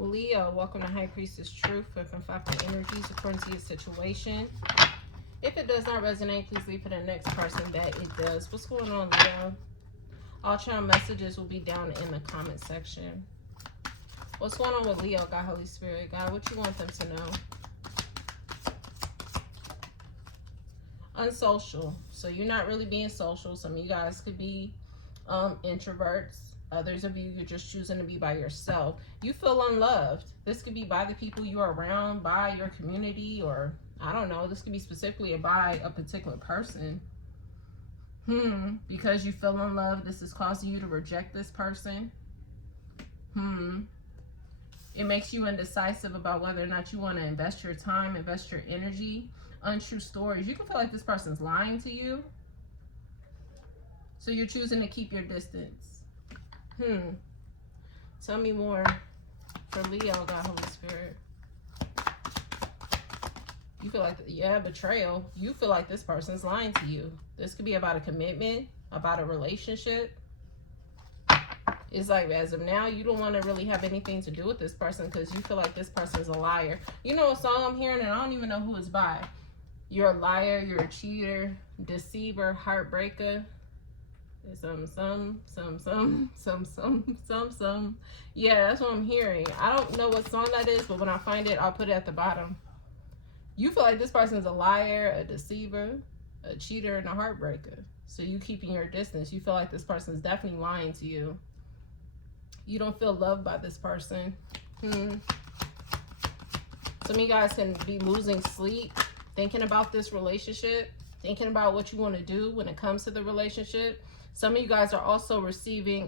Leo, welcome to High Priestess Truth for conflicting energies according to your situation. If it does not resonate, please leave for the next person that it does. What's going on, Leo? All channel messages will be down in the comment section. What's going on with Leo, God, Holy Spirit? God, what you want them to know? Unsocial. So you're not really being social. Some of you guys could be introverts. Others of you, you're just choosing to be by yourself. You feel unloved. This could be by the people you are around, by your community, or I don't know. This could be specifically by a particular person. Because you feel unloved, this is causing you to reject this person. It makes you indecisive about whether or not you want to invest your time, invest your energy. Untrue stories. You can feel like this person's lying to you. So you're choosing to keep your distance. Tell me more for Leo, God, Holy Spirit. You feel like, yeah, betrayal. You feel like this person's lying to you. This could be about a commitment, about a relationship. It's like, as of now, you don't want to really have anything to do with this person because you feel like this person's a liar. You know a song I'm hearing, and I don't even know who it's by. You're a liar, you're a cheater, deceiver, heartbreaker. Some. Yeah, that's what I'm hearing. I don't know what song that is, but when I find it, I'll put it at the bottom. You feel like this person's a liar, a deceiver, a cheater, and a heartbreaker. So you keeping your distance. You feel like this person's definitely lying to you. You don't feel loved by this person. Some of you guys can be losing sleep, thinking about this relationship, thinking about what you want to do when it comes to the relationship. Some of you guys are also receiving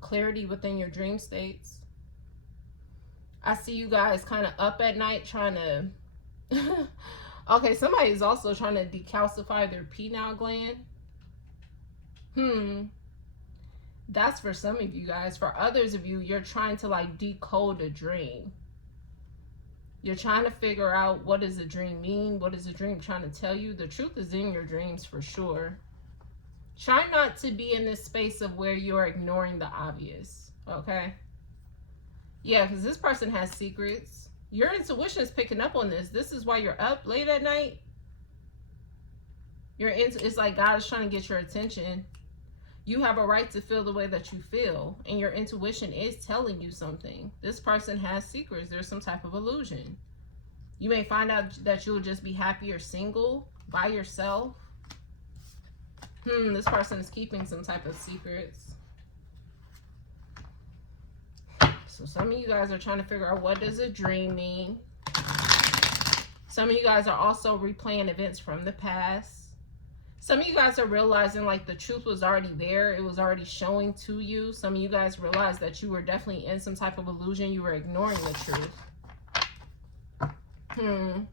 clarity within your dream states. I see you guys kind of up at night trying to... Okay, somebody is also trying to decalcify their pineal gland. That's for some of you guys. For others of you, you're trying to like decode a dream. You're trying to figure out, what does a dream mean? What is a dream trying to tell you? The truth is in your dreams for sure. Try not to be in this space of where you're ignoring the obvious, okay? Yeah, because this person has secrets. Your intuition is picking up on this. This is why you're up late at night. It's like God is trying to get your attention. You have a right to feel the way that you feel, and your intuition is telling you something. This person has secrets. There's some type of illusion. You may find out that you'll just be happy or single by yourself. This person is keeping some type of secrets. So some of you guys are trying to figure out, what does a dream mean? Some of you guys are also replaying events from the past. Some of you guys are realizing like the truth was already there. It was already showing to you. Some of you guys realized that you were definitely in some type of illusion. You were ignoring the truth.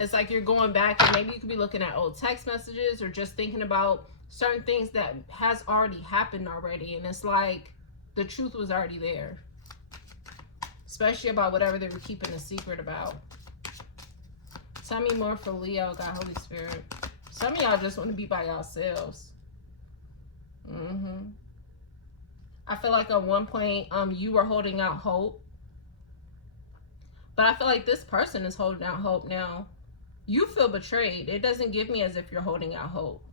It's like you're going back and maybe you could be looking at old text messages or just thinking about certain things that has already happened already. And it's like the truth was already there. Especially about whatever they were keeping a secret about. Tell me more for Leo, God, Holy Spirit. Some of y'all just want to be by yourselves. I feel like at one point you were holding out hope. But I feel like this person is holding out hope now. You feel betrayed. It doesn't give me as if you're holding out hope.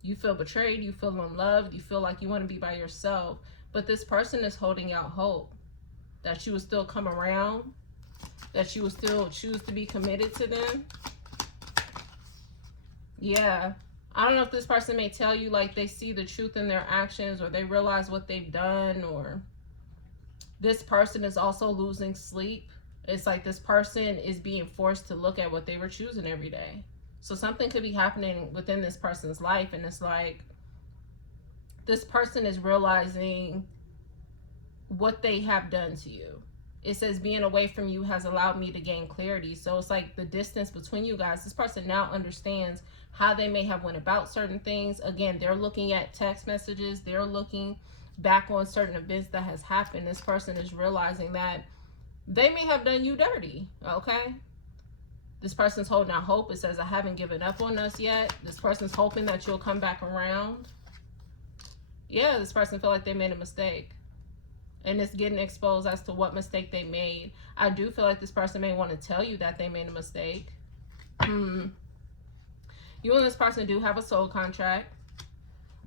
You feel betrayed. You feel unloved. You feel like you want to be by yourself. But this person is holding out hope that you will still come around, that you will still choose to be committed to them. Yeah. I don't know if this person may tell you like they see the truth in their actions, or they realize what they've done, or this person is also losing sleep. It's like this person is being forced to look at what they were choosing every day. So something could be happening within this person's life, and it's like this person is realizing what they have done to you. It says being away from you has allowed me to gain clarity. So it's like the distance between you guys. This person now understands how they may have went about certain things. Again, they're looking at text messages. They're looking back on certain events that has happened. This person is realizing that they may have done you dirty, okay? This person's holding out hope. It says, I haven't given up on us yet. This person's hoping that you'll come back around. Yeah, this person feel like they made a mistake. And it's getting exposed as to what mistake they made. I do feel like this person may want to tell you that they made a mistake. You and this person do have a soul contract.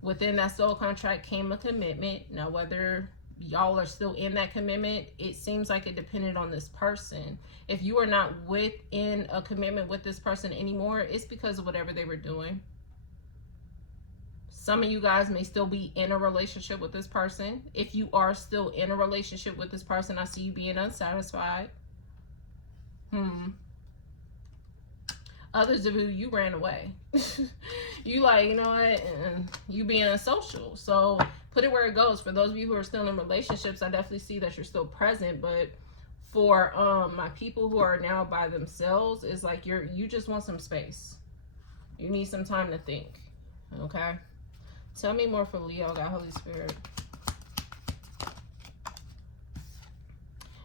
Within that soul contract came a commitment. Now, whether y'all are still in that commitment, it seems like it depended on this person. If you are not within a commitment with this person anymore, it's because of whatever they were doing. Some of you guys may still be in a relationship with this person. If you are still in a relationship with this person, I see you being unsatisfied. Others of you ran away. You like, you know what, you being unsocial. So put it where it goes. For those of you who are still in relationships, I definitely see that you're still present. But for my people who are now by themselves, it's like you just want some space. You need some time to think. Okay? Tell me more for Leo, God, Holy Spirit.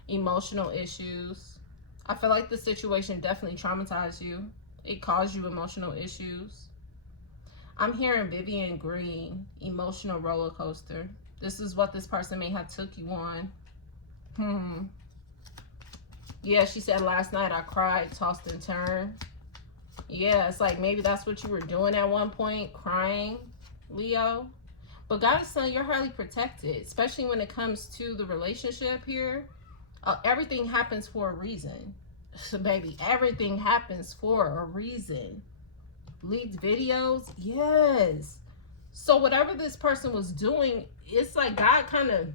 Emotional issues. I feel like this situation definitely traumatized you. It caused you emotional issues. I'm hearing Vivian Green, emotional roller coaster. This is what this person may have took you on. Yeah, she said last night I cried, tossed and turned. Yeah, it's like maybe that's what you were doing at one point, crying, Leo. But God is saying you're highly protected, especially when it comes to the relationship here. Everything happens for a reason. So baby, everything happens for a reason. Leaked videos, yes. So whatever this person was doing, it's like God kind of,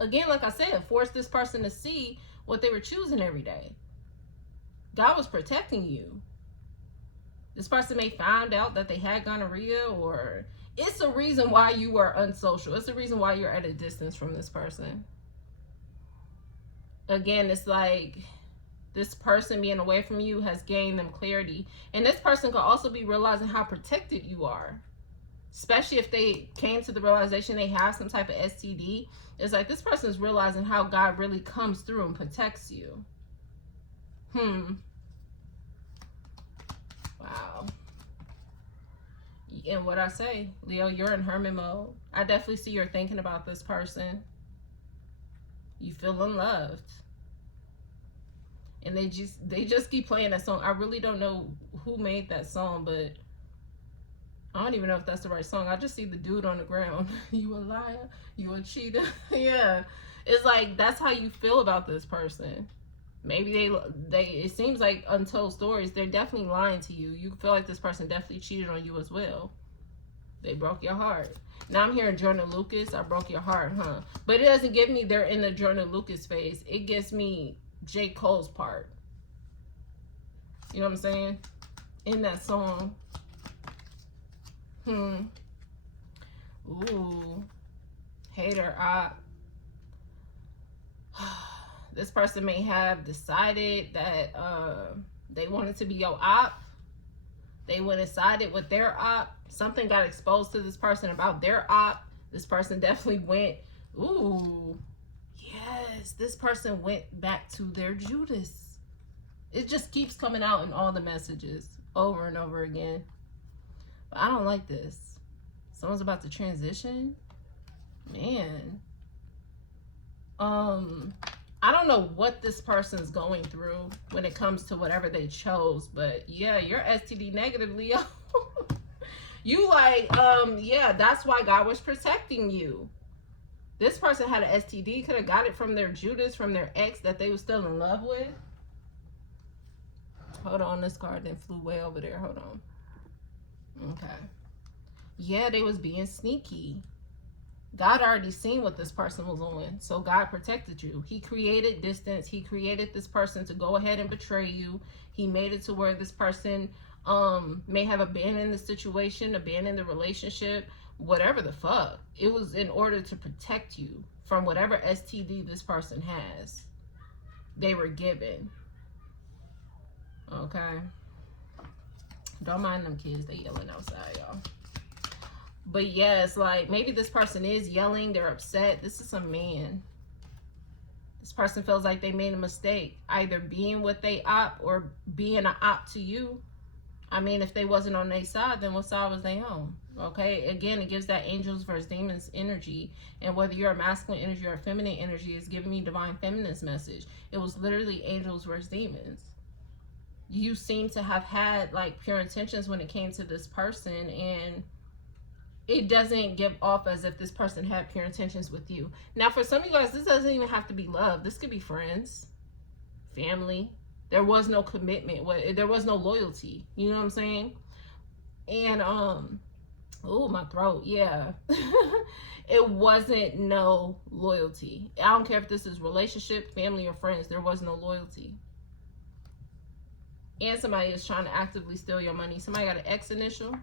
again, like I said, forced this person to see what they were choosing every day. God was protecting you. This person may find out that they had gonorrhea, or it's a reason why you were unsocial. It's a reason why you're at a distance from this person. Again, it's like this person being away from you has gained them clarity. And this person could also be realizing how protected you are. Especially if they came to the realization they have some type of STD. It's like this person is realizing how God really comes through and protects you. Wow. And what I say, Leo, you're in hermit mode. I definitely see you're thinking about this person. You feeling loved. And they just keep playing that song. I really don't know who made that song, but I don't even know if that's the right song. I just see the dude on the ground. You a liar, you a cheater. Yeah, it's like that's how you feel about this person. Maybe they it seems like untold stories. They're definitely lying to you. You feel like this person definitely cheated on you as well. They broke your heart. Now I'm hearing Jordan Lucas. I broke your heart, huh? But it doesn't give me they're in the Jordan Lucas phase. It gives me J. Cole's part. You know what I'm saying? In that song. Ooh. Hater op. This person may have decided that they wanted to be your op. They went and sided with their op. Something got exposed to this person about their op. This person definitely went, ooh. Yes, this person went back to their Judas. It just keeps coming out in all the messages over and over again. But I don't like this. Someone's about to transition. Man. I don't know what this person's going through when it comes to whatever they chose, but yeah, you're STD negative, Leo. You like, yeah, that's why God was protecting you. This person had an STD, could have got it from their Judas, from their ex that they were still in love with. Hold on, this card then flew way over there. Hold on. Okay. Yeah, they was being sneaky. God already seen what this person was on, so God protected you. He created distance. He created this person to go ahead and betray you. He made it to where this person may have abandoned the situation, abandoned the relationship, whatever the fuck. It was in order to protect you from whatever STD this person has. They were given. Okay. Don't mind them kids. They yelling outside, y'all. But yeah, it's like maybe this person is yelling. They're upset. This is a man. This person feels like they made a mistake. Either being what they opt or being an opt to you. I mean, if they wasn't on their side, then what side was they on? Okay, again, it gives that angels versus demons energy. And whether you're a masculine energy or a feminine energy, is giving me divine feminine's message. It was literally angels versus demons. You seem to have had like pure intentions when it came to this person, and it doesn't give off as if this person had pure intentions with you. Now, for some of you guys, this doesn't even have to be love. This could be friends, family. There was no commitment. There was no loyalty. You know what I'm saying? And oh, my throat. Yeah. It wasn't no loyalty. I don't care if this is relationship, family, or friends. There was no loyalty. And somebody is trying to actively steal your money. Somebody got an X initial.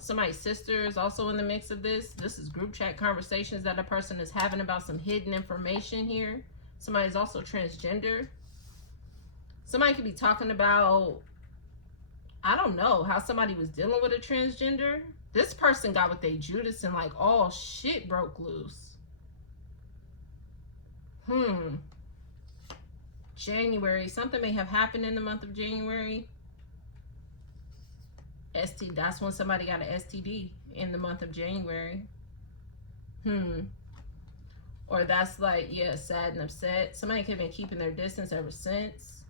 Somebody's sister is also in the mix of this. This is group chat conversations that a person is having about some hidden information here. Somebody's also transgender. Somebody could be talking about, I don't know, how somebody was dealing with a transgender. This person got with they Judas and like all shit broke loose. January. Something may have happened in the month of January. That's when somebody got an STD in the month of January. Or that's like, yeah, sad and upset. Somebody could have been keeping their distance ever since.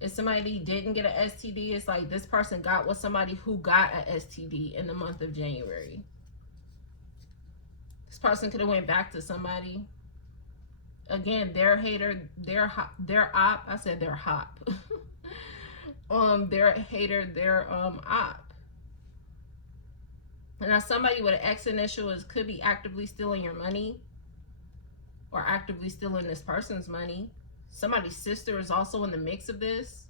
If somebody didn't get an STD, it's like this person got with somebody who got an STD in the month of January. This person could have went back to somebody. Again, their hater, their op. I said their hop. Their hater, their op. And now somebody with an X initial could be actively stealing your money, or actively stealing this person's money. Somebody's sister is also in the mix of this.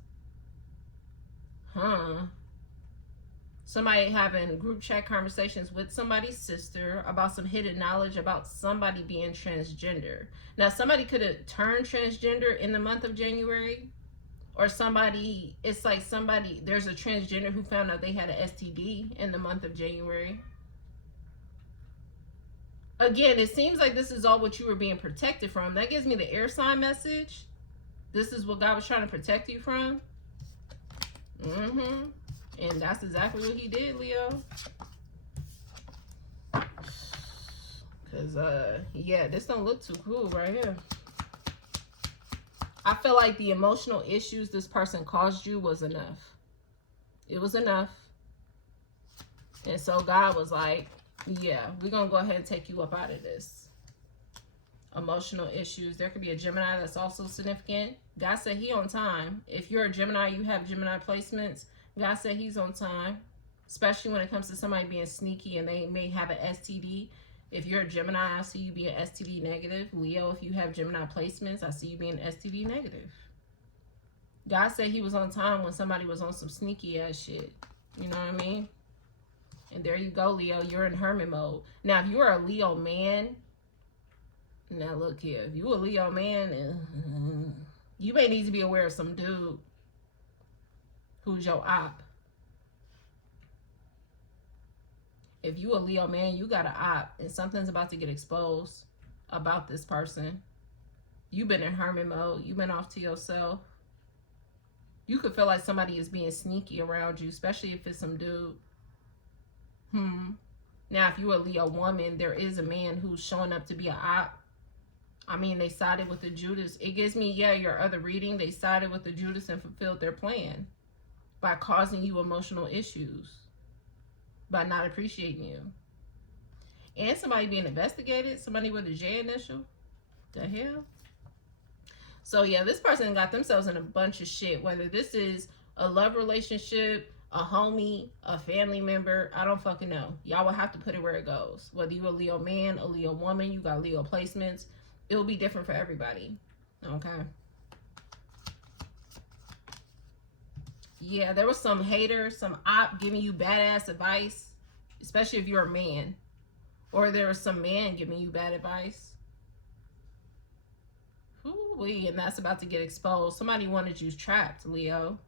Somebody having group chat conversations with somebody's sister about some hidden knowledge about somebody being transgender. Now, somebody could have turned transgender in the month of January. Or somebody, it's like somebody, there's a transgender who found out they had an STD in the month of January. Again, it seems like this is all what you were being protected from. That gives me the air sign message. This is what God was trying to protect you from. And that's exactly what he did, Leo. Because, yeah, this don't look too cool right here. I feel like the emotional issues this person caused you was enough. It was enough. And so God was like, yeah, we're going to go ahead and take you up out of this. Emotional issues. There could be a Gemini that's also significant. God said he on time. If you're a Gemini, you have Gemini placements. God said he's on time. Especially when it comes to somebody being sneaky and they may have an STD. If you're a Gemini, I see you being STD negative. Leo, if you have Gemini placements, I see you being STD negative. God said he was on time when somebody was on some sneaky ass shit. You know what I mean? And there you go, Leo. You're in hermit mode. Now, if you're a Leo man, now look here. If you're a Leo man, you may need to be aware of some dude who's your op. If you a Leo man, you got an op and something's about to get exposed about this person. You've been in hermit mode. You've been off to yourself. You could feel like somebody is being sneaky around you, especially if it's some dude. Now, if you're a Leo woman, there is a man who's showing up to be an op. I mean, they sided with the Judas. It gives me, yeah, your other reading. They sided with the Judas and fulfilled their plan by causing you emotional issues. By not appreciating you. And somebody being investigated. Somebody with a J initial. The hell? So yeah, this person got themselves in a bunch of shit. Whether this is a love relationship, a homie, a family member, I don't fucking know. Y'all will have to put it where it goes. Whether you're a Leo man, a Leo woman, you got Leo placements. It will be different for everybody. Okay. Yeah, there was some hater, some op giving you badass advice, especially if you're a man. Or there was some man giving you bad advice. Ooh-wee, and that's about to get exposed. Somebody wanted you trapped, Leo.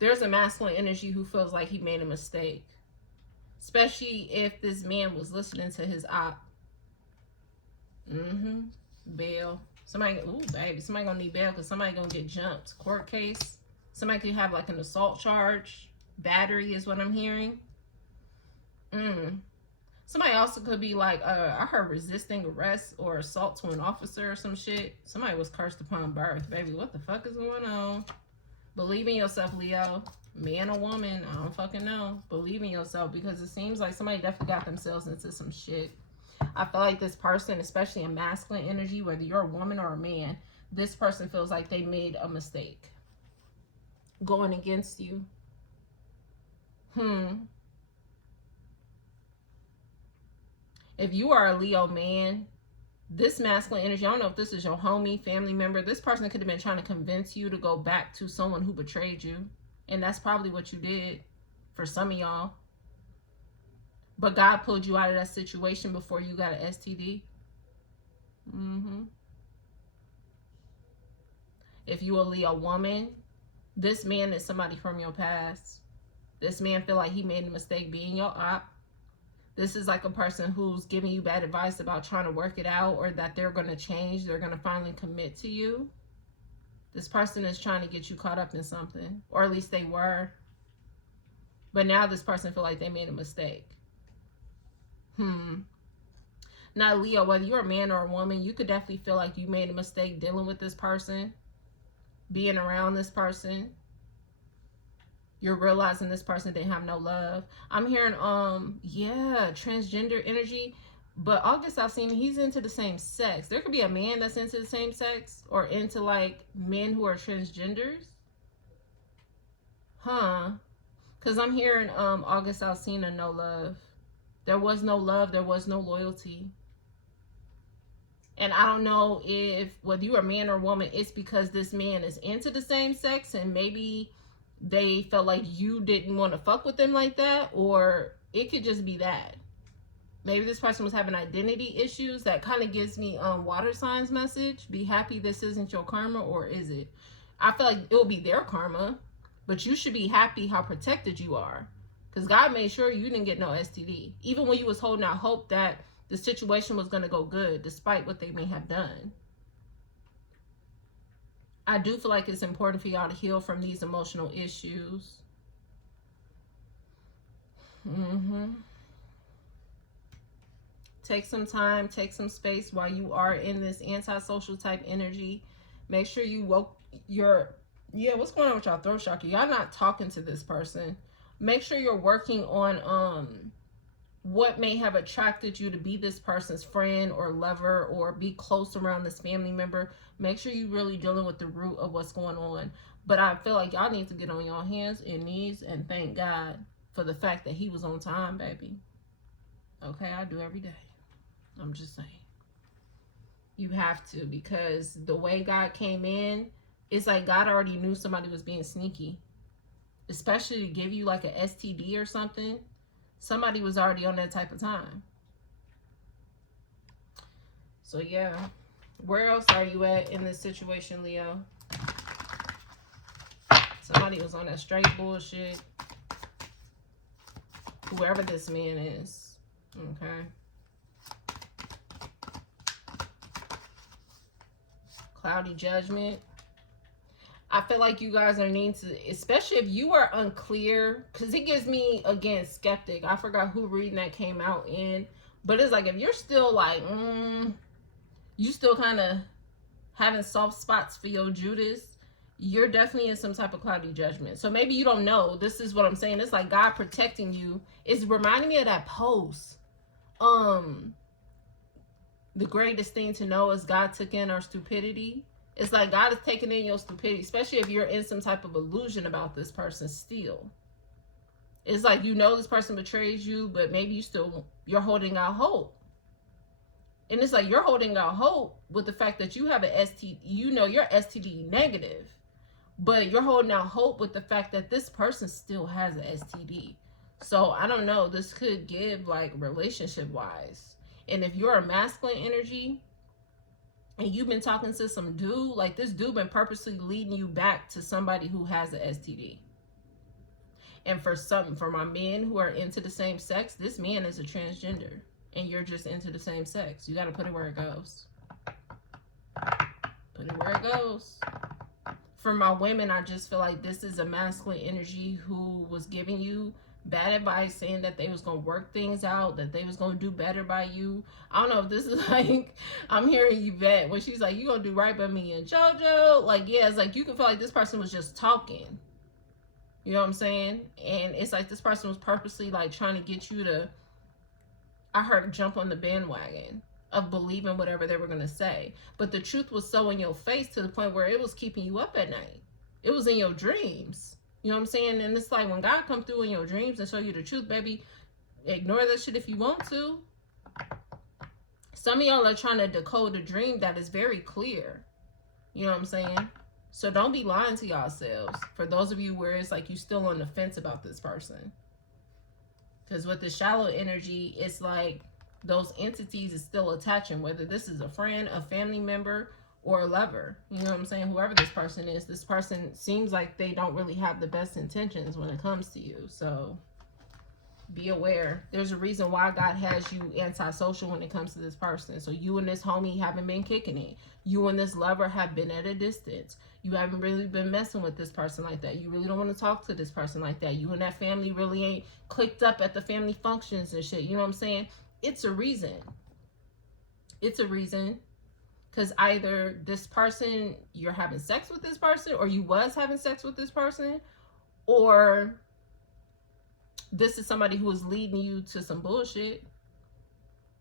There's a masculine energy who feels like he made a mistake. Especially if this man was listening to his op. Bail. Somebody, ooh, baby, somebody gonna need bail because somebody gonna get jumped. Court case. Somebody could have like an assault charge. Battery is what I'm hearing. Somebody also could be like, I heard resisting arrest or assault to an officer or some shit. Somebody was cursed upon birth. Baby, what the fuck is going on? Believe in yourself, Leo. Man or woman, I don't fucking know. Believe in yourself, because it seems like somebody definitely got themselves into some shit. I feel like this person, especially in masculine energy, whether you're a woman or a man, this person feels like they made a mistake going against you. If you are a Leo man, this masculine energy, I don't know if this is your homie, family member, this person could have been trying to convince you to go back to someone who betrayed you. And that's probably what you did for some of y'all. But God pulled you out of that situation before you got an STD. If you a Leo woman, this man is somebody from your past. This man feel like he made a mistake being your op. This is like a person who's giving you bad advice about trying to work it out, or that they're going to change. They're going to finally commit to you. This person is trying to get you caught up in something, or at least they were. But now this person feel like they made a mistake. Now, Leo, whether you're a man or a woman, you could definitely feel like you made a mistake dealing with this person, being around this person. You're realizing this person didn't have no love. I'm hearing, yeah, transgender energy. But August, I've seen he's into the same sex. There could be a man that's into the same sex, or into like men who are transgenders. Because I'm hearing August Alsina, no love. There was no love. There was no loyalty. And I don't know if whether you're a man or woman, it's because this man is into the same sex and maybe they felt like you didn't want to fuck with them like that, or it could just be that. Maybe this person was having identity issues. That kind of gives me water signs message. Be happy this isn't your karma, or is it? I feel like it will be their karma, but you should be happy how protected you are, because God made sure you didn't get no STD, even when you was holding out hope that the situation was going to go good despite what they may have done. I do feel like it's important for y'all to heal from these emotional issues. Take some time, take some space while you are in this antisocial type energy. Make sure you woke your, what's going on with y'all throat chakra? Y'all not talking to this person. Make sure you're working on what may have attracted you to be this person's friend or lover, or be close around this family member. Make sure you're really dealing with the root of what's going on. But I feel like y'all need to get on your hands and knees and thank God for the fact that he was on time, baby. Okay, I do every day. I'm just saying. You have to, because the way God came in, it's like God already knew somebody was being sneaky. Especially to give you like an STD or something. Somebody was already on that type of time. So yeah. Where else are you at in this situation, Leo? Somebody was on that straight bullshit. Whoever this man is. Okay. Cloudy judgment. I feel like you guys are needing to, especially if you are unclear, because it gives me, again, skeptic. I forgot who reading that came out in. But it's like, if you're still like, you still kind of having soft spots for your Judas, you're definitely in some type of cloudy judgment. So maybe you don't know. This is what I'm saying. It's like God protecting you. It's reminding me of that post. The greatest thing to know is God took in our stupidity. It's like God is taking in your stupidity, especially if you're in some type of illusion about this person still. It's like, you know, this person betrays you, but maybe you're holding out hope. And it's like you're holding out hope with the fact that you have an STD, you know, you're STD negative, but you're holding out hope with the fact that this person still has an STD. So I don't know, this could give like relationship wise. And if you're a masculine energy, and you've been talking to some dude, like this dude been purposely leading you back to somebody who has an STD. And for my men who are into the same sex, this man is a transgender. And you're just into the same sex. You got to put it where it goes. Put it where it goes. For my women, I just feel like this is a masculine energy who was giving you bad advice, saying that they was gonna work things out, that they was gonna do better by you. I don't know if this is like, I'm hearing Yvette when she's like, you gonna do right by me and JoJo. Like, yeah, it's like you can feel like this person was just talking. You know what I'm saying? And it's like this person was purposely like trying to get you to, I heard, jump on the bandwagon of believing whatever they were going to say. But the truth was so in your face to the point where it was keeping you up at night. It was in your dreams. You know what I'm saying? And it's like when God come through in your dreams and show you the truth, baby, ignore that shit if you want to. Some of y'all are trying to decode a dream that is very clear. You know what I'm saying? So don't be lying to yourselves. For those of you where it's like you still on the fence about this person. Because with the shallow energy, it's like those entities is still attaching, whether this is a friend, a family member, or a lover. You know what I'm saying? Whoever this person is, this person seems like they don't really have the best intentions when it comes to you. So be aware. There's a reason why God has you antisocial when it comes to this person. So you and this homie haven't been kicking it. You and this lover have been at a distance. You haven't really been messing with this person like that. You really don't want to talk to this person like that. You and that family really ain't clicked up at the family functions and shit. You know what I'm saying? It's a reason. It's a reason. Because either this person, you're having sex with this person, or you was having sex with this person, or this is somebody who is leading you to some bullshit.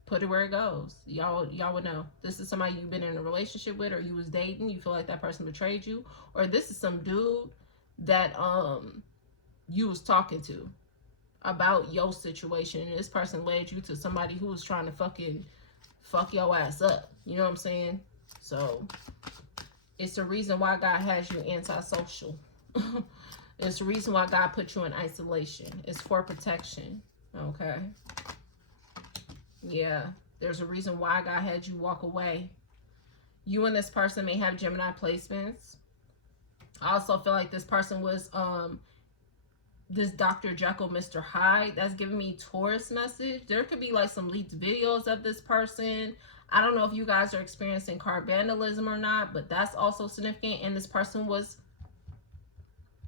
Put it where it goes. Y'all would know. This is somebody you've been in a relationship with, or you was dating, you feel like that person betrayed you, or this is some dude that you was talking to about your situation, and this person led you to somebody who was trying to fucking fuck your ass up. You know what I'm saying? So it's the reason why God has you antisocial. It's the reason why God put you in isolation. It's for protection. Okay. Yeah. There's a reason why God had you walk away. You and this person may have Gemini placements. I also feel like this person was this Dr. Jekyll, Mr. Hyde. That's giving me Taurus message. There could be like some leaked videos of this person. I don't know if you guys are experiencing card vandalism or not, but that's also significant. And this person was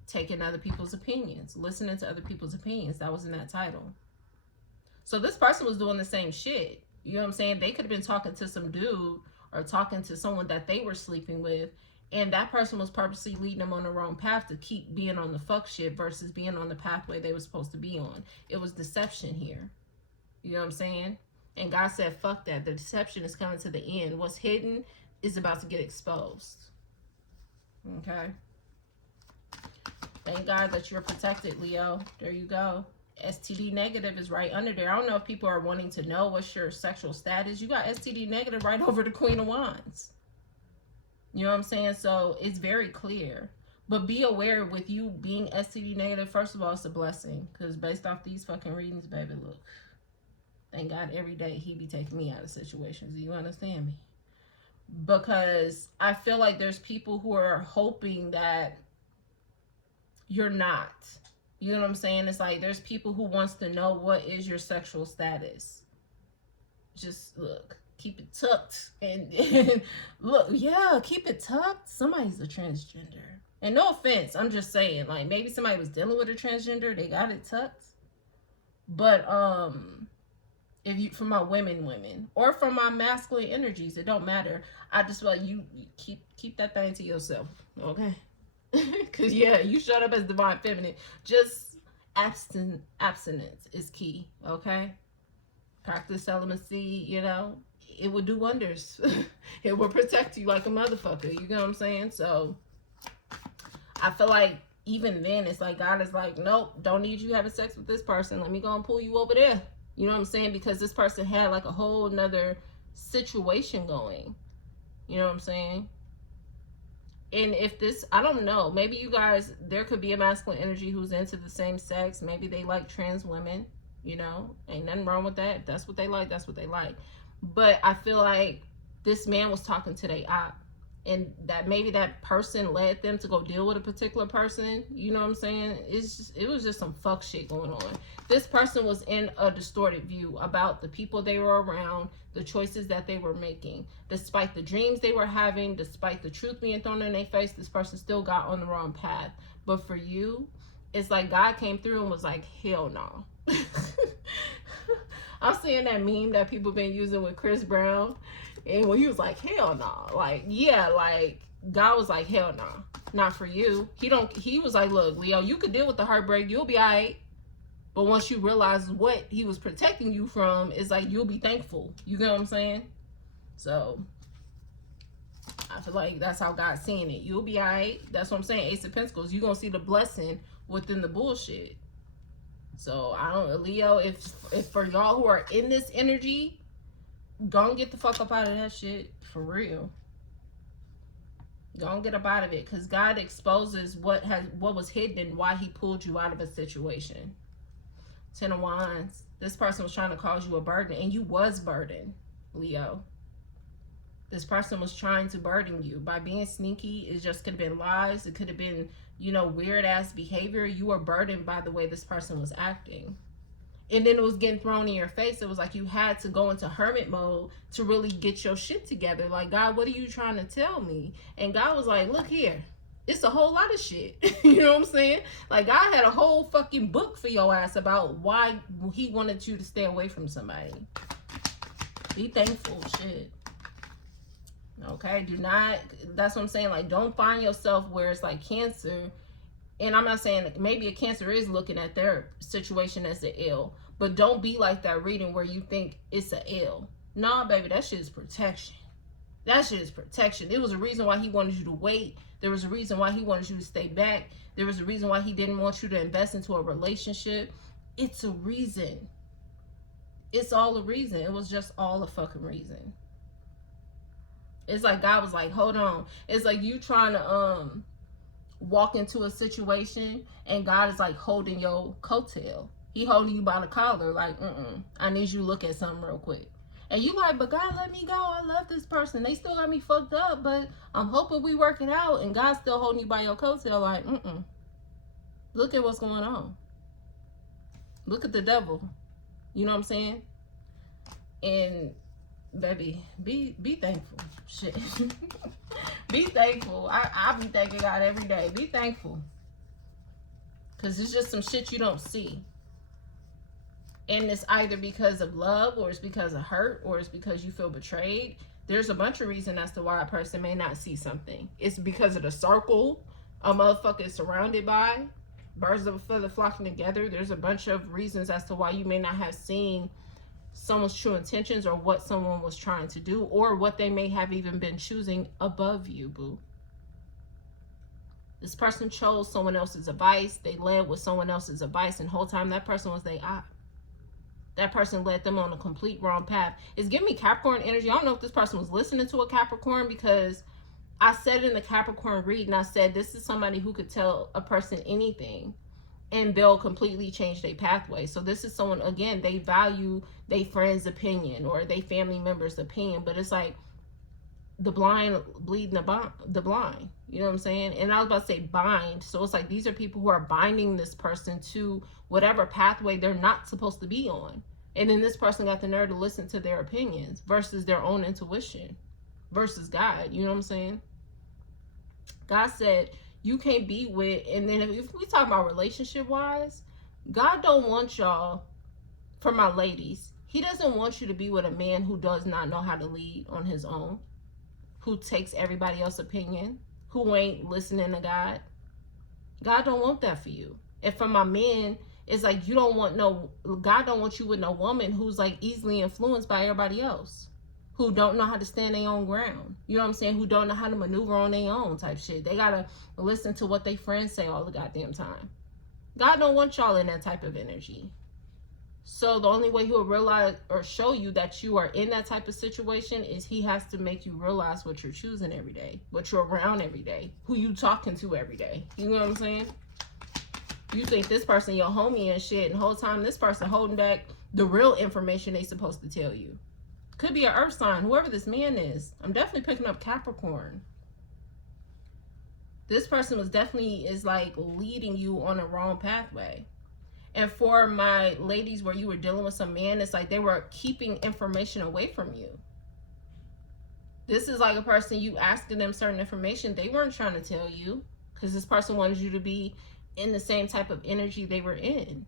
taking other people's opinions, listening to other people's opinions. That was in that title. So this person was doing the same shit. You know what I'm saying? They could have been talking to some dude or talking to someone that they were sleeping with, and that person was purposely leading them on the wrong path to keep being on the fuck shit versus being on the pathway they were supposed to be on. It was deception here. You know what I'm saying? And God said, fuck that. The deception is coming to the end. What's hidden is about to get exposed. Okay? Thank God that you're protected, Leo. There you go. STD negative is right under there. I don't know if people are wanting to know what's your sexual status. You got STD negative right over the Queen of Wands. You know what I'm saying? So it's very clear. But be aware, with you being STD negative, first of all, it's a blessing. Because based off these fucking readings, baby, look. Thank God every day he be taking me out of situations. Do you understand me? Because I feel like there's people who are hoping that you're not. You know what I'm saying? It's like there's people who wants to know what is your sexual status. Just look, keep it tucked. And look, yeah, keep it tucked. Somebody's a transgender. And no offense, I'm just saying, like, maybe somebody was dealing with a transgender, they got it tucked. But if you, for my women, or for my masculine energies, it don't matter. I just feel like you keep that thing to yourself, okay? Because yeah, you showed up as divine feminine. Just abstinence is key, okay? Practice celibacy, you know, it would do wonders. It will protect you like a motherfucker, you know what I'm saying? So I feel like even then it's like God is like, nope, don't need you having sex with this person. Let me go and pull you over there. You know what I'm saying? Because this person had like a whole nother situation going. You know what I'm saying? And if this, I don't know, maybe you guys, there could be a masculine energy who's into the same sex. Maybe they like trans women, you know, ain't nothing wrong with that. If that's what they like, that's what they like. But I feel like this man was talking to their op, and that maybe that person led them to go deal with a particular person. You know what I'm saying? It was just some fuck shit going on. This person was in a distorted view about the people they were around, the choices that they were making. Despite the dreams they were having, despite the truth being thrown in their face, this person still got on the wrong path. But for you, it's like God came through and was like, hell no. I'm seeing that meme that people been using with Chris Brown. And when he was like, hell no. Like, yeah, like, God was like, hell no. Not for you. He was like, look, Leo, you could deal with the heartbreak. You'll be all right. But once you realize what he was protecting you from, it's like, you'll be thankful. You get what I'm saying? So, I feel like that's how God's seeing it. You'll be all right. That's what I'm saying. Ace of Pentacles. You're going to see the blessing within the bullshit. So, I don't, Leo, if for y'all who are in this energy, go and get the fuck up out of that shit. For real. Go and get up out of it. Because God exposes what was hidden and why he pulled you out of a situation. 10 of Wands. This person was trying to cause you a burden. And you was burdened, Leo. This person was trying to burden you. By being sneaky, it just could have been lies. It could have been, you know, weird-ass behavior. You were burdened by the way this person was acting. And then it was getting thrown in your face. It was like you had to go into hermit mode to really get your shit together. Like, God, what are you trying to tell me? And God was like, look here. It's a whole lot of shit. You know what I'm saying? Like, God had a whole fucking book for your ass about why he wanted you to stay away from somebody. Be thankful, shit. Okay? Do not, that's what I'm saying. Like, don't find yourself where it's like Cancer. And I'm not saying that maybe a Cancer is looking at their situation as an ill. But don't be like that reading where you think it's an ill. Nah, baby, that shit is protection. That shit is protection. There was a reason why he wanted you to wait. There was a reason why he wanted you to stay back. There was a reason why he didn't want you to invest into a relationship. It's a reason. It's all a reason. It was just all a fucking reason. It's like God was like, hold on. It's like you trying to walk into a situation and God is like holding your coattail. He holding you by the collar like, I need you to look at something real quick. And you like, but God, let me go. I love this person. They still got me fucked up, but I'm hoping we work it out. And God's still holding you by your coattail like, look at what's going on. Look at the devil. You know what I'm saying? And baby, be thankful. Shit. Be thankful. I be thanking God every day. Be thankful. Because it's just some shit you don't see. And it's either because of love, or it's because of hurt, or it's because you feel betrayed. There's a bunch of reasons as to why a person may not see something. It's because of the circle a motherfucker is surrounded by. Birds of a feather flocking together. There's a bunch of reasons as to why you may not have seen someone's true intentions, or what someone was trying to do, or what they may have even been choosing above you, boo. This person chose someone else's advice. They led with someone else's advice, and the whole time that person was their eye. That person led them on a complete wrong path. It's giving me Capricorn energy. I don't know if this person was listening to a Capricorn, because I said in the Capricorn reading, I said this is somebody who could tell a person anything and they'll completely change their pathway. So this is someone, again, they value their friend's opinion or their family member's opinion, but it's like the blind bleeding the blind. You know what I'm saying? And I was about to say bind. So it's like these are people who are binding this person to whatever pathway they're not supposed to be on. And then this person got the nerve to listen to their opinions versus their own intuition versus God. You know what I'm saying? God said, you can't be with, and then if we talk about relationship wise, God don't want y'all, for my ladies, he doesn't want you to be with a man who does not know how to lead on his own, who takes everybody else's opinion, who ain't listening to God. God don't want that for you. And for my men, it's like you don't want God don't want you with no woman who's like easily influenced by everybody else, who don't know how to stand their own ground. You know what I'm saying? Who don't know how to maneuver on their own type shit. They gotta listen to what their friends say all the goddamn time. God don't want y'all in that type of energy. So the only way he'll realize or show you that you are in that type of situation is he has to make you realize what you're choosing every day, what you're around every day, who you talking to every day. You know what I'm saying? You think this person your homie and shit, and the whole time this person holding back the real information they supposed to tell you. Could be an earth sign, whoever this man is. I'm definitely picking up Capricorn. This person was definitely is like leading you on a wrong pathway. And for my ladies where you were dealing with some man, it's like they were keeping information away from you. This is like a person, you asking them certain information, they weren't trying to tell you, because this person wanted you to be in the same type of energy they were in.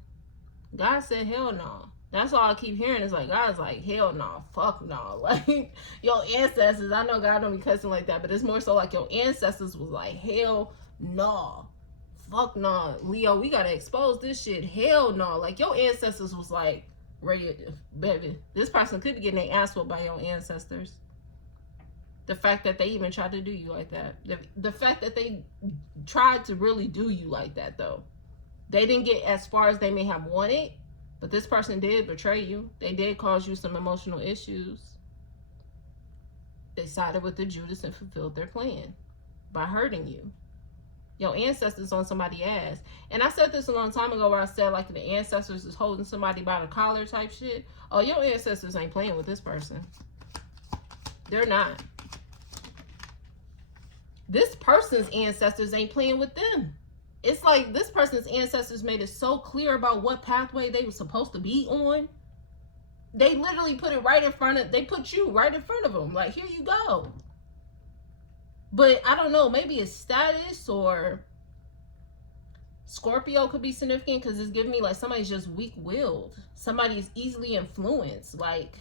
God said, hell no. That's all I keep hearing is like, God's like, hell no, fuck no. Like, your ancestors, I know God don't be cussing like that, but it's more so like your ancestors was like, hell no. Fuck no. Leo, we gotta expose this shit. Hell no. Like, your ancestors was like, ready, baby. This person could be getting their ass whooped by your ancestors. The fact that they even tried to do you like that. The fact that they tried to really do you like that, though. They didn't get as far as they may have wanted, but this person did betray you. They did cause you some emotional issues. They sided with the Judas and fulfilled their plan by hurting you. Your ancestors on somebody's ass. And I said this a long time ago where I said like the ancestors is holding somebody by the collar type shit. Oh, your ancestors ain't playing with this person. They're not. This person's ancestors ain't playing with them. It's like this person's ancestors made it so clear about what pathway they were supposed to be on. They literally put it right in front of, they put you right in front of them. Like, here you go. But I don't know, maybe it's status or Scorpio could be significant because it's giving me like somebody's just weak-willed. Somebody's easily influenced. Like,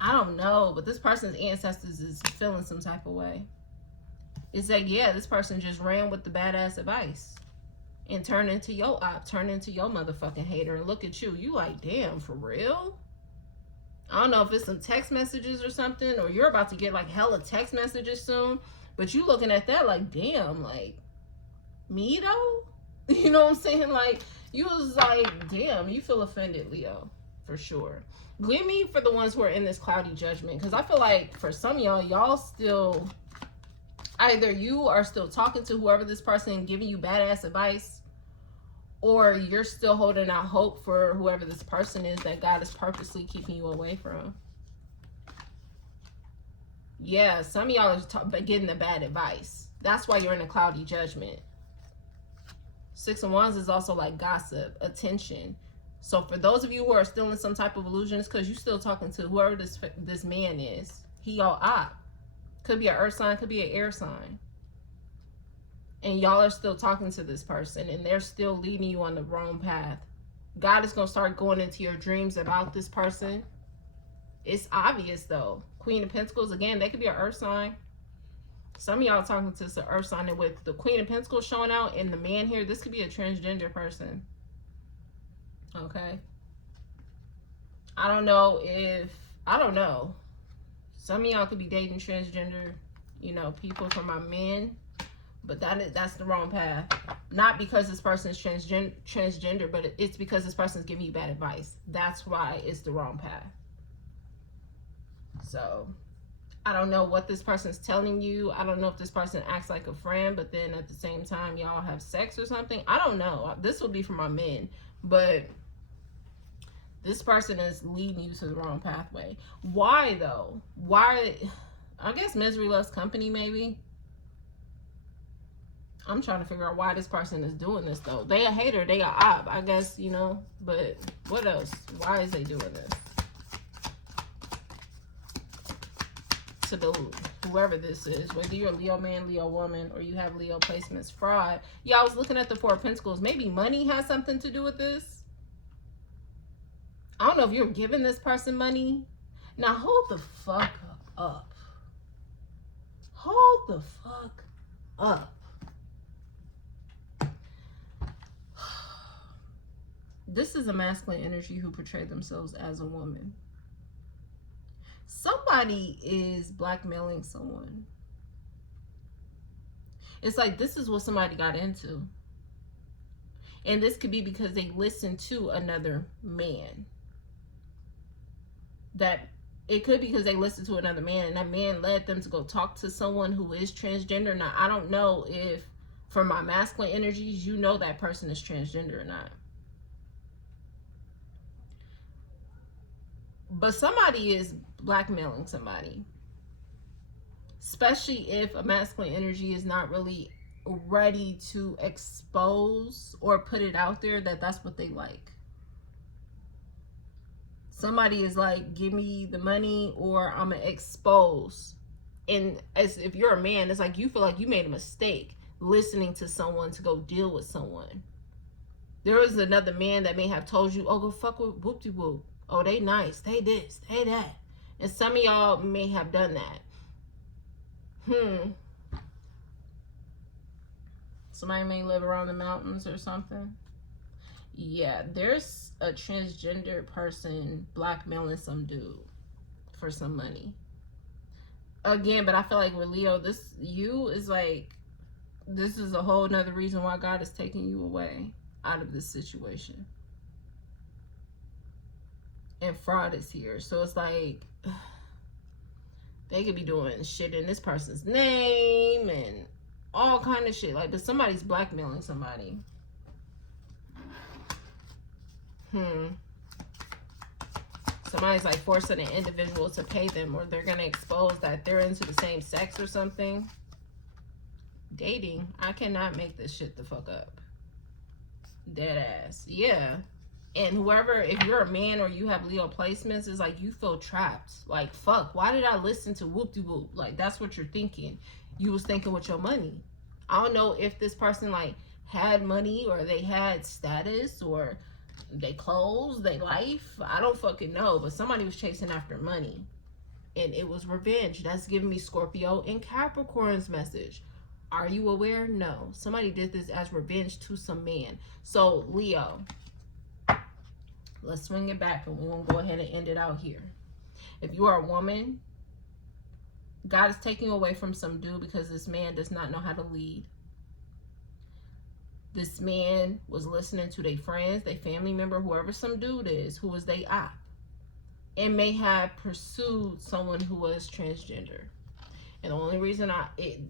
I don't know, but this person's ancestors is feeling some type of way. It's like, yeah, this person just ran with the badass advice and turned into your op, turned into your motherfucking hater. And look at you. You like, damn, for real? I don't know if it's some text messages or something, or you're about to get like hella text messages soon. But you looking at that like, damn, like, me though? You know what I'm saying? Like, you was like, damn, you feel offended, Leo, for sure. Give me for the ones who are in this cloudy judgment, because I feel like for some of y'all still, either you are still talking to whoever this person and giving you badass advice, or you're still holding out hope for whoever this person is that God is purposely keeping you away from. Yeah, some of y'all are getting the bad advice. That's why you're in a cloudy judgment. 6 of Wands is also like gossip, attention. So for those of you who are still in some type of illusion, it's because you're still talking to whoever this man is. He y'all op. Could be an earth sign, could be an air sign. And y'all are still talking to this person and they're still leading you on the wrong path. God is going to start going into your dreams about this person. It's obvious though. Queen of Pentacles, again, they could be an earth sign. Some of y'all talking to the earth sign, and with the Queen of Pentacles showing out and the man here, this could be a transgender person. Okay. I don't know. Some of y'all could be dating transgender, you know, people for my men, but that's the wrong path. Not because this person is transgender, but it's because this person is giving you bad advice. That's why it's the wrong path. So, I don't know what this person's telling you. I don't know if this person acts like a friend, but then at the same time, y'all have sex or something. I don't know. This will be for my men, but this person is leading you to the wrong pathway. Why though? Why? I guess misery loves company, maybe. I'm trying to figure out why this person is doing this though. They a hater, they a op, I guess, you know, but what else? Why is they doing this? To the whoever this is, whether you're a Leo man, Leo woman, or you have Leo placements, fraud. Yeah, I was looking at the 4 of Pentacles. Maybe money has something to do with this. I don't know if you're giving this person money. Now hold the fuck up. Hold the fuck up. This is a masculine energy who portrayed themselves as a woman. Somebody is blackmailing someone. It's like this is what somebody got into. And this could be because they listened to another man. That it could be because they listened to another man and that man led them to go talk to someone who is transgender. Now, I don't know if for my masculine energies, you know that person is transgender or not. But somebody is blackmailing somebody. Especially if a masculine energy is not really ready to expose or put it out there that that's what they like. Somebody is like, give me the money or I'm gonna expose. And as if you're a man, it's like you feel like you made a mistake listening to someone to go deal with someone. There was another man that may have told you, oh, go fuck with whoop-de-whoop. Oh, they nice, they this, they that. And some of y'all may have done that. Somebody may live around the mountains or something. Yeah, there's a transgender person blackmailing some dude for some money. Again, but I feel like with Leo, this is a whole nother reason why God is taking you away out of this situation. And fraud is here. So it's like they could be doing shit in this person's name and all kind of shit. Like, but somebody's blackmailing somebody. Somebody's like forcing an individual to pay them, or they're gonna expose that they're into the same sex or something. Dating, I cannot make this shit the fuck up. Dead ass. Yeah. And whoever, if you're a man or you have Leo placements, it's like you feel trapped. Like, fuck, why did I listen to whoop-de-whoop? Like, that's what you're thinking. You was thinking with your money. I don't know if this person like had money or they had status or they clothes, they life. I don't fucking know. But somebody was chasing after money. And it was revenge. That's giving me Scorpio and Capricorn's message. Are you aware? No. Somebody did this as revenge to some man. So, Leo, let's swing it back and we're going to go ahead and end it out here. If you are a woman, God is taking away from some dude because this man does not know how to lead. This man was listening to their friends, their family member, whoever some dude is, who was their op, and may have pursued someone who was transgender. And the only reason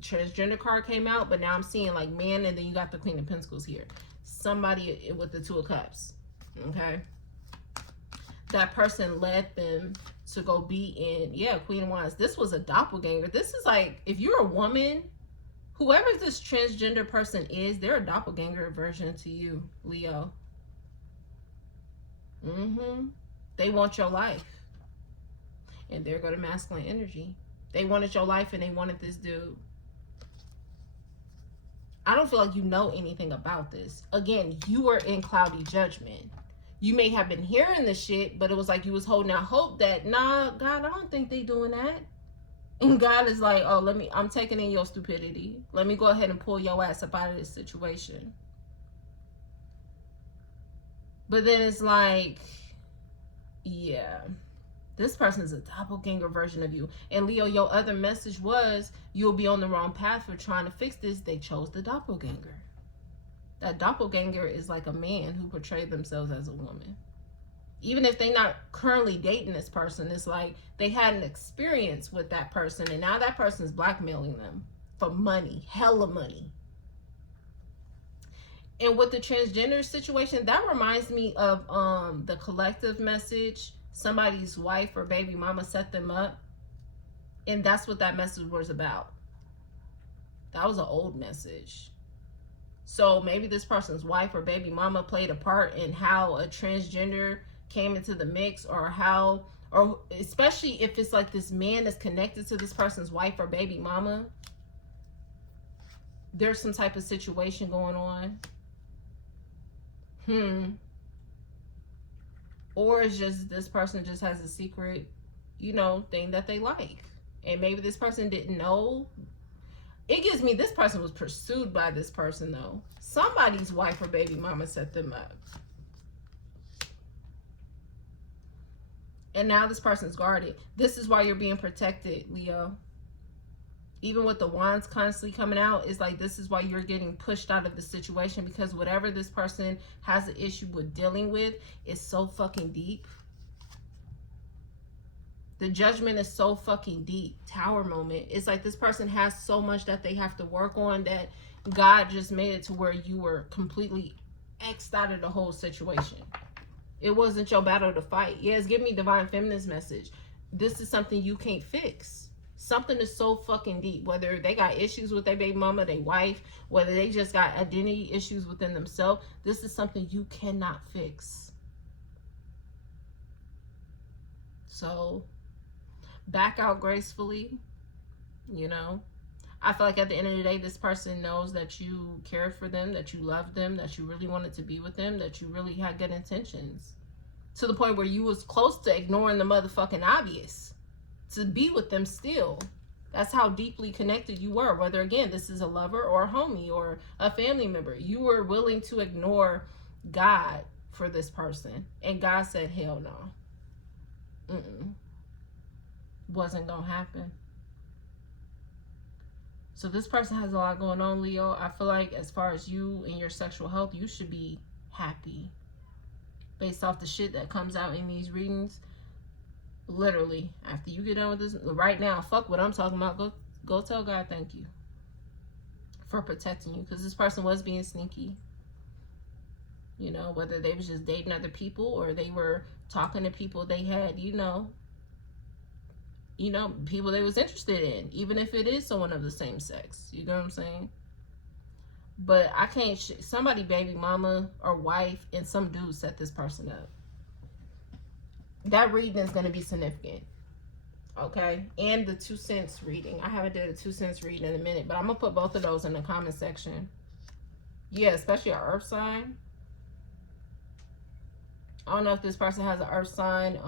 transgender card came out, but now I'm seeing like man, and then you got the Queen of Pentacles here. Somebody with the Two of Cups, okay? That person led them to go be in, Queen of Wands. This was a doppelganger. This is like, if you're a woman, whoever this transgender person is, they're a doppelganger version to you, Leo. They want your life. And there go to masculine energy. They wanted your life and they wanted this dude. I don't feel like you know anything about this. Again, you were in cloudy judgment. You may have been hearing the shit, but it was like you was holding out hope that, nah, God, I don't think they doing that. And God is like, oh, I'm taking in your stupidity. Let me go ahead and pull your ass up out of this situation. But then it's like, yeah, this person is a doppelganger version of you. And Leo, your other message was you'll be on the wrong path for trying to fix this. They chose the doppelganger. That doppelganger is like a man who portrayed themselves as a woman. Even if they're not currently dating this person, it's like they had an experience with that person and now that person is blackmailing them for money, hella money. And with the transgender situation, that reminds me of the collective message. Somebody's wife or baby mama set them up. And that's what that message was about. That was an old message. So maybe this person's wife or baby mama played a part in how a transgender came into the mix, or especially if it's like this man is connected to this person's wife or baby mama. There's some type of situation going on. Or it's just this person just has a secret, thing that they like. And maybe this person didn't know. It gives me this person was pursued by this person, though. Somebody's wife or baby mama set them up. And now this person's guarded. This is why you're being protected, Leo. Even with the wands constantly coming out, it's like this is why you're getting pushed out of the situation, because whatever this person has an issue with dealing with is so fucking deep. The judgment is so fucking deep. Tower moment. It's like this person has so much that they have to work on that God just made it to where you were completely X'd out of the whole situation. It wasn't your battle to fight. Yeah, it's giving me divine feminine's message. This is something you can't fix. Something is so fucking deep. Whether they got issues with their baby mama, their wife, whether they just got identity issues within themselves, this is something you cannot fix. So back out gracefully, you know. I feel like at the end of the day, this person knows that you cared for them, that you loved them, that you really wanted to be with them, that you really had good intentions. To the point where you was close to ignoring the motherfucking obvious to be with them still. That's how deeply connected you were. Whether, again, this is a lover or a homie or a family member. You were willing to ignore God for this person. And God said, hell no. Wasn't gonna happen. So this person has a lot going on, Leo. I feel like as far as you and your sexual health, you should be happy. Based off the shit that comes out in these readings. Literally, after you get done with this, right now, fuck what I'm talking about. Go tell God thank you for protecting you. Because this person was being sneaky. You know, whether they was just dating other people or they were talking to people they had, you know, people they was interested in, even if it is someone of the same sex. You know what I'm saying? But I can't, somebody baby mama or wife and some dude set this person up. That reading is going to be significant. Okay? And the 2 cents reading. I haven't did a 2 cents reading in a minute, but I'm going to put both of those in the comment section. Yeah, especially an earth sign. I don't know if this person has an earth sign,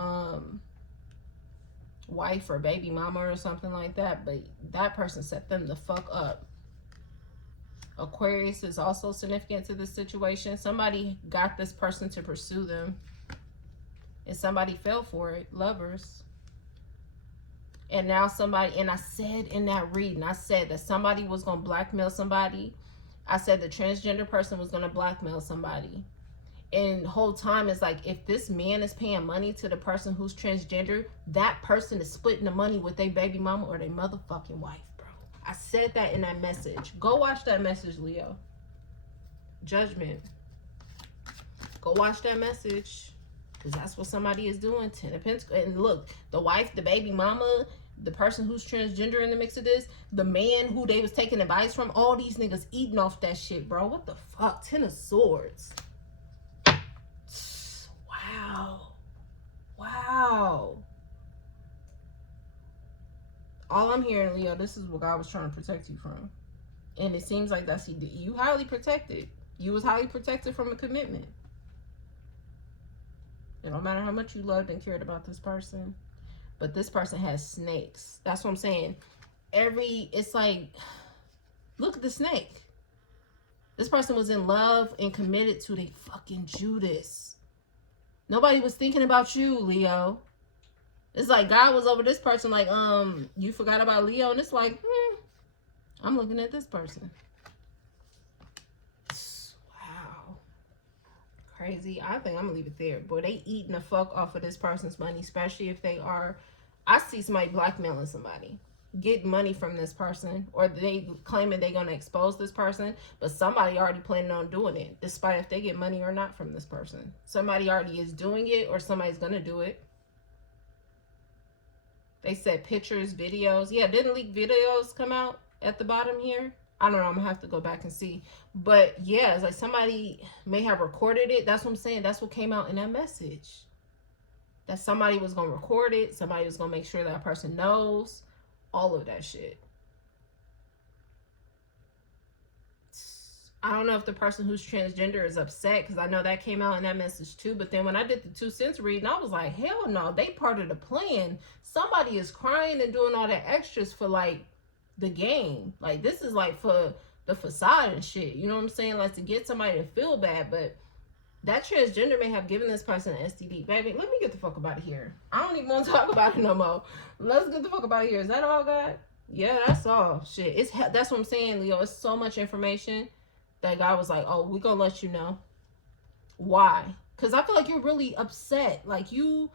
wife or baby mama or something like that, but that person set them the fuck up. Aquarius is also significant to this situation. Somebody got this person to pursue them and somebody fell for it. Lovers. And now somebody, and I said in that reading, I said that somebody was going to blackmail somebody. I said the transgender person was going to blackmail somebody. And the whole time it's like, if this man is paying money to the person who's transgender, that person is splitting the money with their baby mama or their motherfucking wife, bro. I said that in that message. Go watch that message, Leo. Judgment. Go watch that message. Because that's what somebody is doing. 10 of Pentacles. And look, the wife, the baby mama, the person who's transgender in the mix of this, the man who they was taking advice from, all these niggas eating off that shit, bro. What the fuck? 10 of Swords. Wow. All I'm hearing, Leo, this is what God was trying to protect you from. And it seems like that's you highly protected. You was highly protected from a commitment. It don't matter how much you loved and cared about this person. But this person has snakes. That's what I'm saying. It's like, look at the snake. This person was in love and committed to the fucking Judas. Nobody was thinking about you, Leo. It's like God was over this person like, you forgot about Leo. And it's like, I'm looking at this person. Wow. Crazy. I think I'm going to leave it there. Boy, they eating the fuck off of this person's money, especially if they are, I see somebody blackmailing somebody. Get money from this person, or they claiming they're going to expose this person, but somebody already planning on doing it, despite if they get money or not from this person. Somebody already is doing it, or somebody's going to do it. They said pictures, videos. Yeah, didn't leak videos come out at the bottom here? I don't know. I'm going to have to go back and see. But yeah, it's like somebody may have recorded it. That's what I'm saying. That's what came out in that message. That somebody was going to record it. Somebody was going to make sure that person knows. All of that shit. I don't know if the person who's transgender is upset, because I know that came out in that message too. But then when I did the 2 cents reading, I was like, hell no, they part of the plan. Somebody is crying and doing all the extras for like the game. Like this is like for the facade and shit. You know what I'm saying? Like to get somebody to feel bad. But that transgender may have given this person an STD. Baby, let me get the fuck up out of here. I don't even want to talk about it no more. Let's get the fuck up out of here. Is that all, God? Yeah, that's all. Shit. That's what I'm saying, Leo. It's so much information that God was like, oh, we're going to let you know. Why? Because I feel like you're really upset. Like, you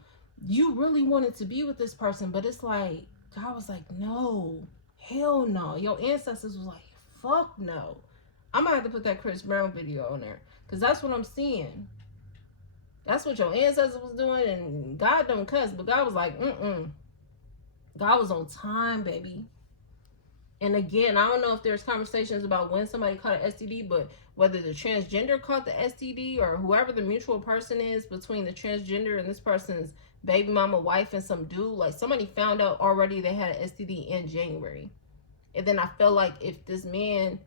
really wanted to be with this person. But it's like, God was like, no. Hell no. Your ancestors was like, fuck no. I'm going to have to put that Chris Brown video on there. Because that's what I'm seeing. That's what your ancestors was doing. And God don't cuss. But God was like, God was on time, baby. And again, I don't know if there's conversations about when somebody caught an STD, but whether the transgender caught the STD or whoever the mutual person is between the transgender and this person's baby mama, wife, and some dude, like somebody found out already they had an STD in January. And then I feel like if this man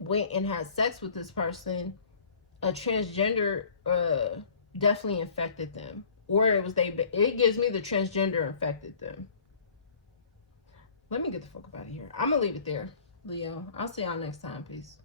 went and had sex with this person, a transgender definitely infected them. Or it gives me the transgender infected them. Let me get the fuck up out of here. I'm going to leave it there, Leo. I'll see y'all next time. Peace.